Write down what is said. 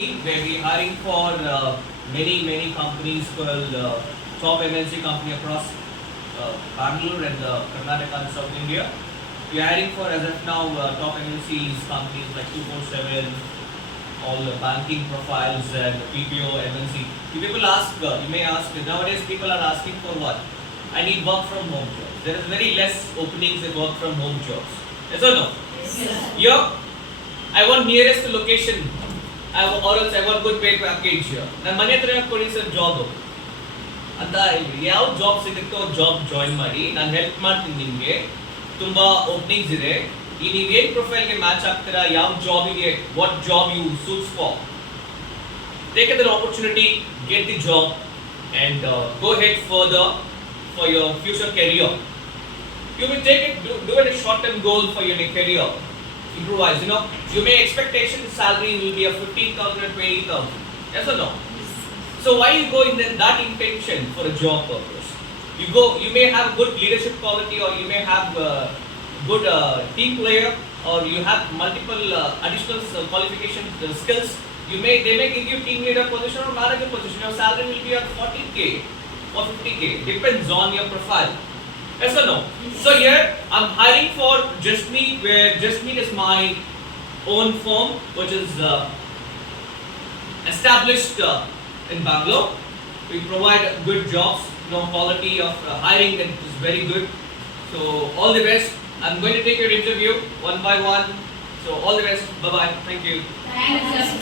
where we are hiring for many companies called top MNC company across Bangalore and Karnataka and South India. We are hiring for as of now top MNCs companies like 247, all the banking profiles and PPO MNC. People ask, you may ask, nowadays people are asking for what? I need work from home jobs. There is very less openings in work from home jobs. Yes or no? Yes. Here, I want nearest location. Or else I want good pay package here. ನನ್ನ ಮನೆ ಹತ್ರ ಕೊಡಿ sir job ಅಂತ ಯಾವ job ಸಿಗುತ್ತೋ job join ಮಾಡಿ ನಾನು help ಮಾಡ್ತೀನಿ ನಿಮಗೆ ತುಂಬಾ ಓಪನಿಂಗ್ಸ್ ಇದೆ ಈ ನೀವು ಏನು ಪ್ರೊಫೈಲ್ಗೆ ಮ್ಯಾಚ್ ಆಗ್ತೀರಾ ಯಾವ ಜಾಬಿಗೆ what job you suits for take that opportunity get the job and go ahead further for your future career. You will take it, do it a short-term goal for your career. Improvise, you may expectation salary will be of 15,000 or 20,000. Yes or no? Yes. So why you go in that intention for a job purpose? You may have good leadership quality, or you may have good team player, or you have multiple additional qualification skills. They may give you team leader position or manager position. Your salary will be at 40k or 50k. Depends on your profile. Yes or no? Yes. So here I'm hiring for Just Meet, where Just Meet is my own firm, which is established in Bangalore. We provide good jobs. Quality of hiring is very good. So all the best. I'm going to take your interview one by one. So all the best. Bye bye. Thank you. Thank you.